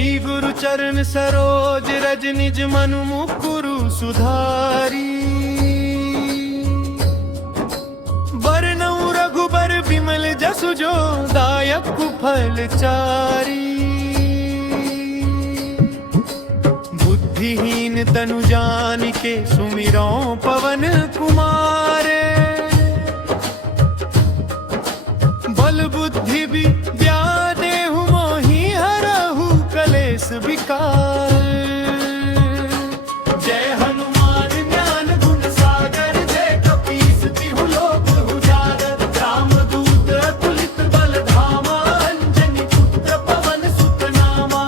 श्री गुरु चरण सरोज रज निज मनु मुकुरु सुधारी। बरनउँ रघुबर बिमल जसु जो दायक फल चारी। बुद्धिहीन तनु जानिके सुमिरौं पवन कुमार। बल बुद्धि विद्या देहु मोहि हरहु कलेस विकार। जय हनुमान ज्ञान गुण सागर जय कपीस तिहु लोक उजागर। रामदूत अतुलित बल धामा अंजनी पुत्र पवन सुत नामा।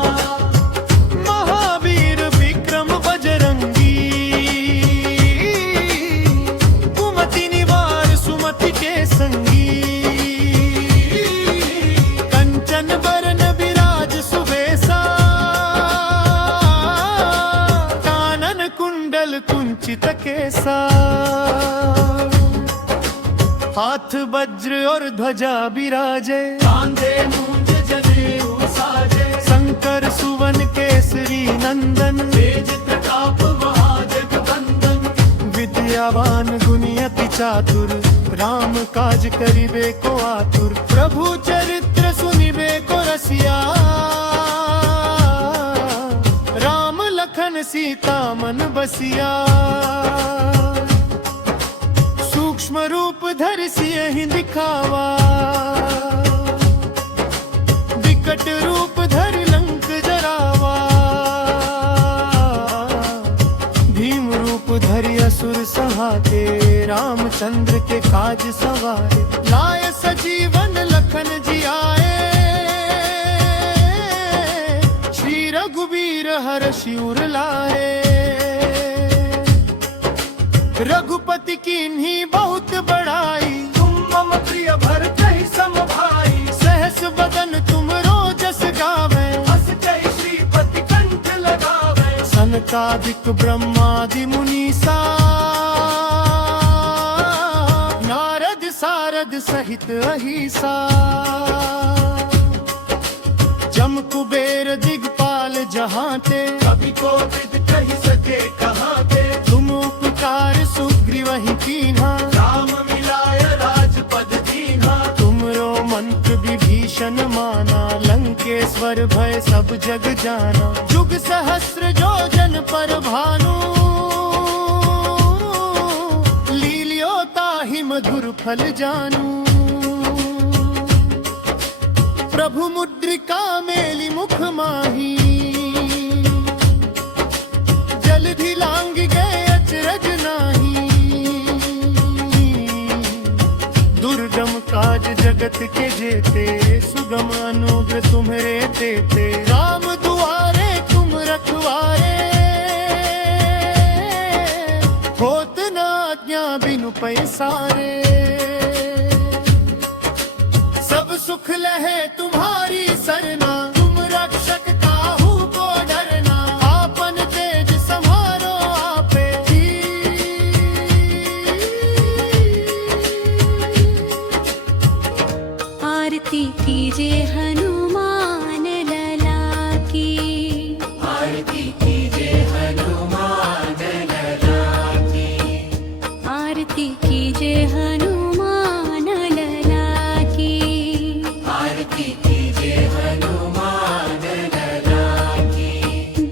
महावीर विक्रम बजरंगी कुमति निवार सुमति के संगी। कुंचित केसा हाथ वज्र और ध्वजा विराजे। कांधे मूंज जनेऊ साजे। शंकर सुवन केसरी नंदन तेज प्रताप महाजगवंदन। विद्यावान गुणी अति चातुर राम काज करिबे को आतुर। प्रभु चरित्र सुनिबे को रसिया लखन सीता मन बसिया। सूक्ष्म रूप धरि सियहि दिखावा। विकट रूप धरि लंक जरावा। भीम रूप धरि असुर सहारे। रामचंद्र के काज सवारे। लाय सजीवन लखन जियाए। रघुबीर हर्षि उर लाए। रघुपति कीन्ही बहुत बड़ाई। तुम मम प्रिय भरतहि सम भाई। सहस बदन तुम रोजस गावे। अस जय श्रीपति कंठ लगावे। सनकादिक ब्रह्मादि मुनीसा। नारद सारद सहित अहिसा। जम कुबेर दिगपाल जहांते। कभी को विद कहि सके कहाते। तुम उपकार सुग्रीवहि कीन्हा। राम मिलाय राजपद दीन्हा। तुमरो मंत्र विभीषण माना। लंकेश्वर भय सब जग जाना। जुग सहस्र जो जन पर भानु। लील्यो ताहि मधुर फल जानू। प्रभु मुद्रिका मेलि मुख माही। जलधि लांग गए अचरज नाही। दुर्गम काज जगत के जेते। सुगम अनुग्रह तुम्हरे देते। राम दुआरे तुम रखवारे। होत न आज्ञा बिनु पैसारे। सब सुख लहे तुम्हारी सरना। तुम रक्षक काहू को डरना। आपन तेज समारो आपे। आरती कीजे हनुमान लला की। आरती कीजे हनुमान लला की। आरती कीजे हनुमान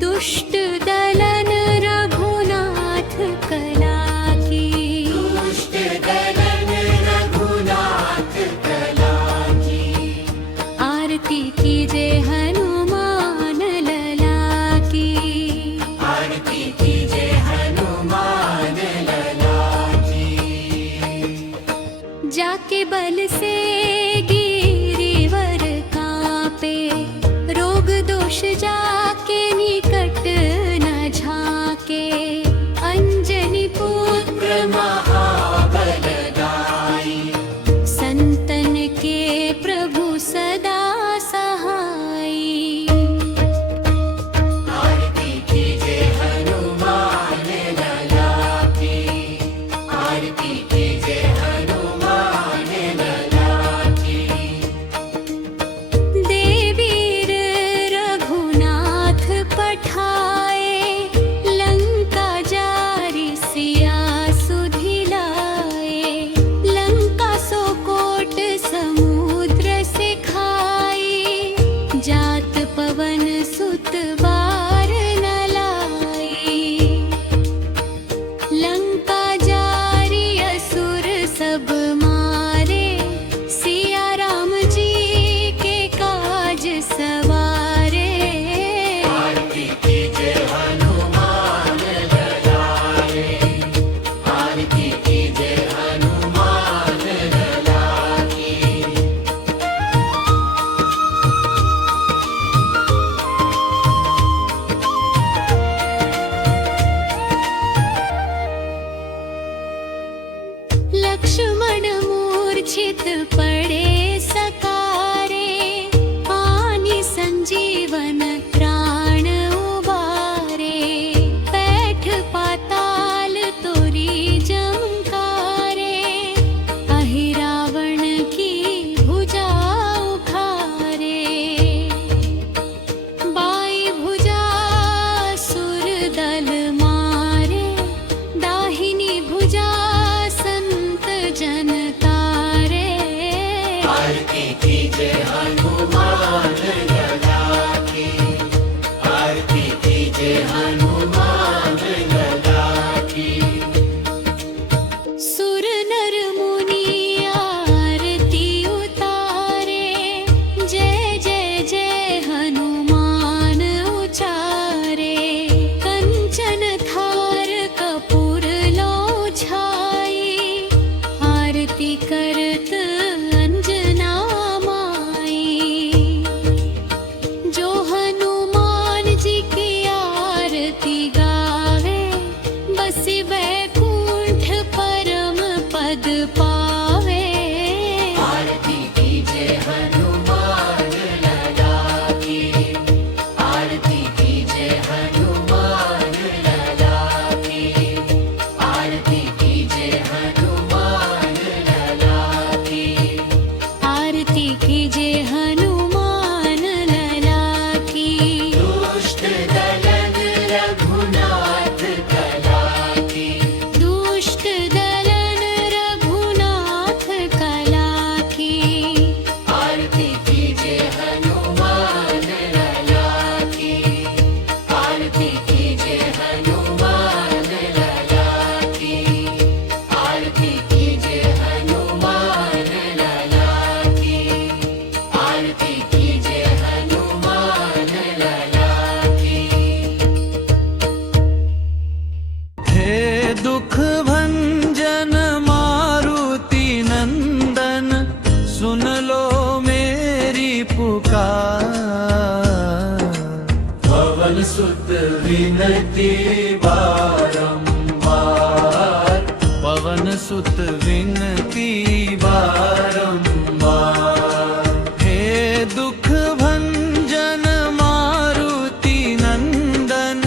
दुष्ट दलन रघुनाथ कला की। दुष्ट दलन रघुनाथ कला की। आरती कीजे हनुमान लला की। आरती कीजे हनुमान लला की। जाके बल से गिरिवर कांपे। रोग दोष जाके निकट न झाके। अंजनी पुत्र महाबलदाई। संतन के प्रभु सदा सहाई। आरती कीजे हनुमान लला की। आरती कीजे हनुमान लला की। देवीर रघुनाथ कीजिए हनुमान लला की। सुर नर मुनि आरती उतारे, जय जय जय हनुमान उचारे। कंचन थार कपूर लो छाई, आरती करत अंजना माई। जो हनुमान जी की आरती गावे, बसी बैकुंठ परम पद पावे। आरती कीजिए हनुमान लला की, आरती कीजिए हनुमान लला की, आरती कीजिए हनुमान लला की, आरती कीजिए हनुमान लला की। दुष्ट दलन रघुनाथ कला की, दुष्ट दलन रघुनाथ कला की, आरती कीजिए हनुमान लला की, आरती कीजिए हनुमान लला की, आरती कीजिए हनुमान लला की, आरती कीजिए हनुमान लला की। हे दुख भंजन मारुति नंदन, सुन लो मेरी पुकार। पवन सुत विनती बारंबार, पवन सुत विनती बारंबार। हे दुख भंजन मारुति नंदन,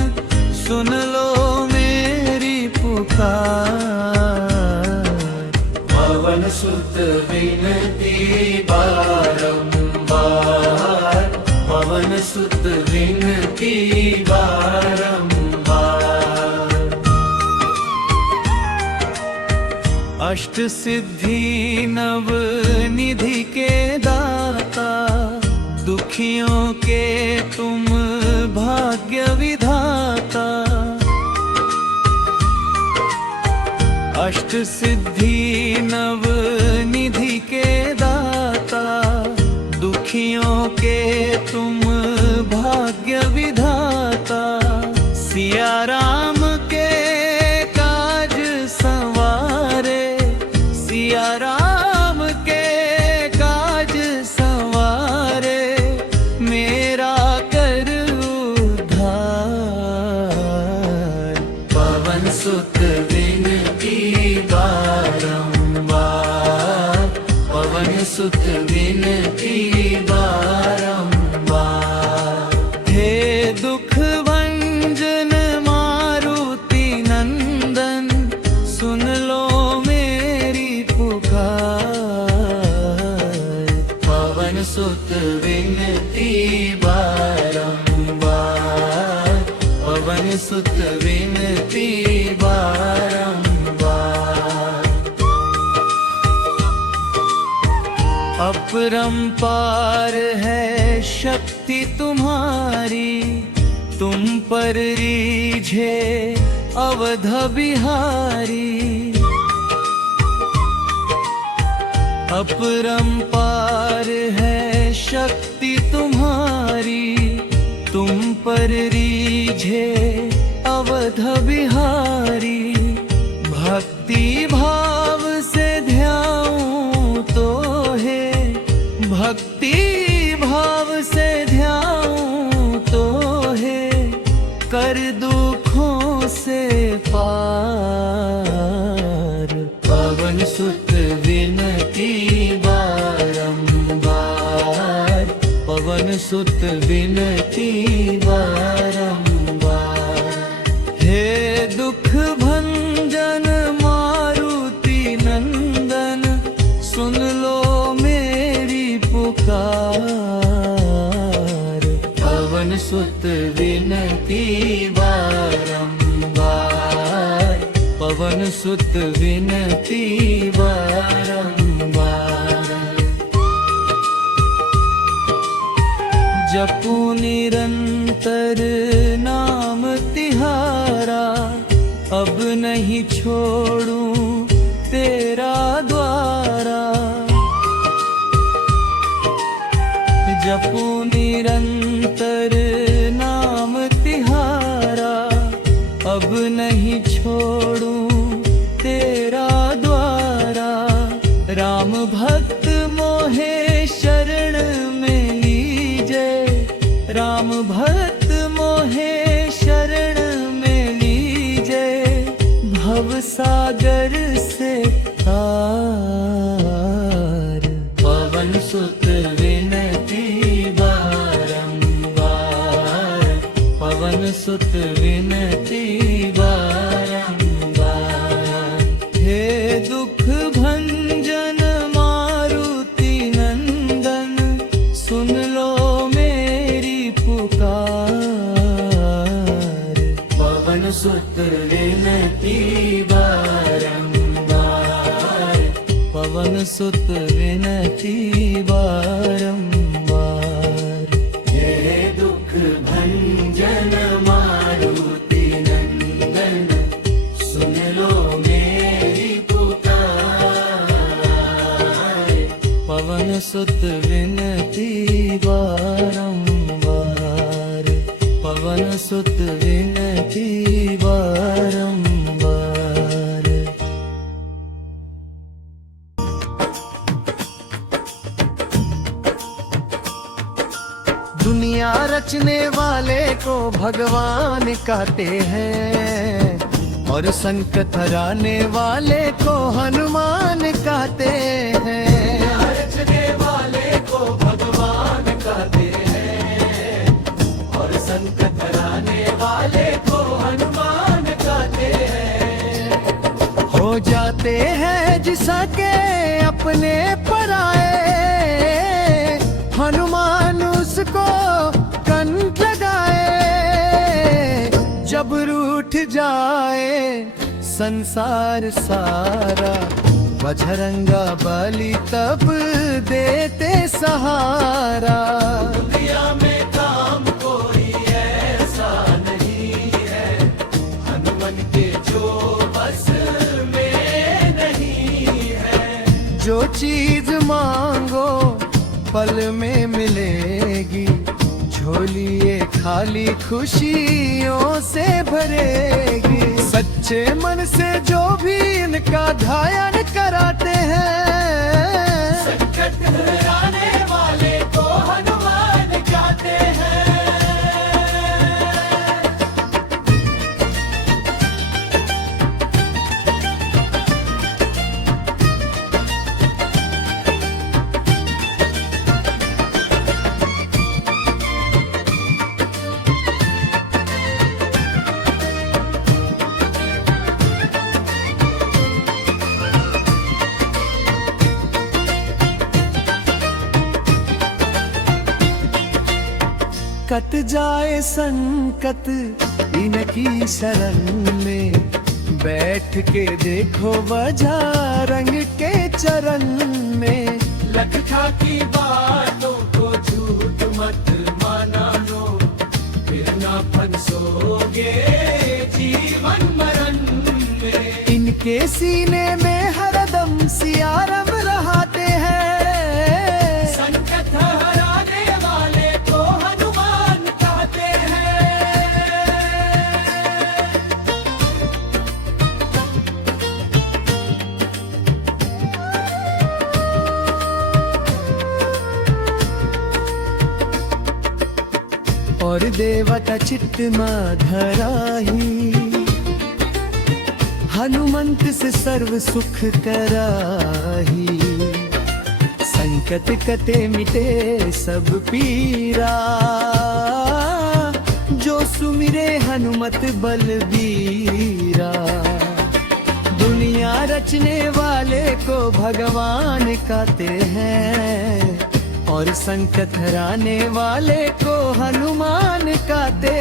सुन लो मेरी पुकार। पवन सुत विनती बारंबार, पवन सुत विनती बारंबार। अष्ट सिद्धि नव निधि के दाता, दुखियों के तुम भाग्य विधाता। अष्ट सिद्धि नव निधि के दाता, दुखियों के तुम भाग्य विधाता। सिया राम के काज संवारे, सिया राम के काज संवारे। मेरा कर उद्धार, पवन सुत विनती बारंबार, पवन सुत विनती बारंबार। हे दुख भंजन मारुति नंदन, सुन लो मेरी पुकार। पवन सुत विनती बारंबार, पवन सुत विनती बारंबार। अपरंपार है शक्ति तुम्हारी, तुम पर रीझे अवध बिहारी। अपरंपार है शक्ति तुम्हारी, तुम पर रीझे अवध बिहारी। भक्ति भाव से ध्याऊं तो है, भक्ति भाव से ध्याऊं तो है। कर दुखों से पार, पवन सुत विनती बारंबार, पवन सुत विनती बारंबार। हे दुख भंजन मारुति नंदन, सुन लो मेरी पुकार। पवन सुत विनती बारंबार, पवन सुत विनती बारंबार। जपू निरंतर नाम नहीं छोड़ूं तेरा द्वारा। जपूं निरंतर नाम तिहारा, अब नहीं छोड़ूं तेरा द्वारा। राम भक्त मोहे शरण में लीजे, राम भक्त मोहे शरण में लीजे। भव सागर से तार, पवन सुत विनती बारंबार, पवन सुत विनती बारंबार। हे दुख भंजन मारुति नंदन, सुन लो मेरी पुकार। पवन सुत विनती बारंबार, पवन सुत विनती बारंबार। हे दुख भंजन मारुति नंदन, सुन लो मेरी पुकार। पवन सुत विनती बारंबार, पवन सुत विनती बारंबार। दुनिया रचने वाले को भगवान कहते हैं, और संकट हराने वाले को हनुमान कहते हैं। दुनिया रचने वाले को भगवान कहते हैं, और संकट हराने वाले को हनुमान कहते हैं। हो जाते हैं जिसके अपने पराए, हनुमान उसको कंठ लगाए। जब रूठ जाए संसार सारा, बजरंगा बली तब देते सहारा। दुनिया में काम कोई ऐसा नहीं है, हनुमान के जो बस में नहीं है। जो चीज मांगो पल में मिलेगी, झोली ये खाली खुशियों से भरेगी। सच्चे मन से जो भी इनका ध्यान कराते हैं, संकट हराने वाले को हनुमान कहते हैं। कट जाए संकट इनकी शरण में, बैठ के देखो बजरंग के चरण में। लखा की बातों को झूठ मत माना लो, फिर ना फंसोगे जीवन मरण में। इनके सीने में हरदम सियारम रहते हैं, संकट हराने वाले को हनुमान कहते हैं। और देवता चित्त धराही, हनुमंत से सर्व सुख कराही। संकट कटे मिटे सब पीरा, जो सुमिरे हनुमत बलबीरा। दुनिया रचने वाले को भगवान कहते हैं, और संकट हराने वाले को हनुमान कहते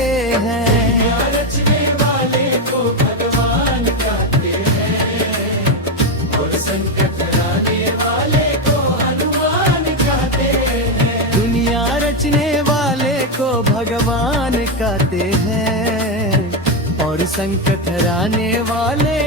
हैं। दुनिया रचने वाले को भगवान कहते हैं, और संकट हराने वाले को हनुमान कहते हैं। दुनिया रचने वाले को भगवान कहते हैं, और संकट हराने वाले